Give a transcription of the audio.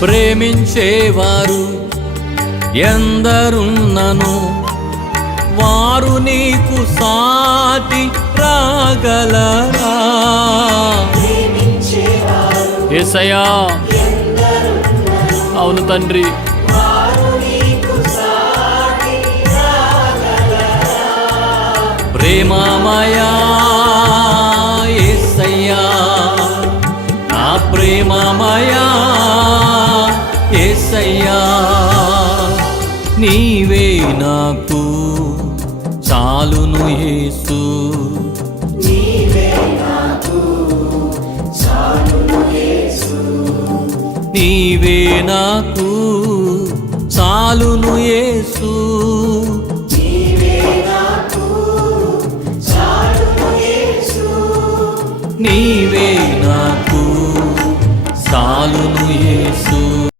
ప్రేమించేవారు ఎందరున్నను వారు నీకు సాటి రాగలరా? యేసయ్యా, అవును తండ్రి, ప్రేమమయా యేసయ్యా, నా ప్రేమమయా యేసయ్యా, నీవే నాకు చాలును యేసు, నీవే నాకు చాలును యేసు.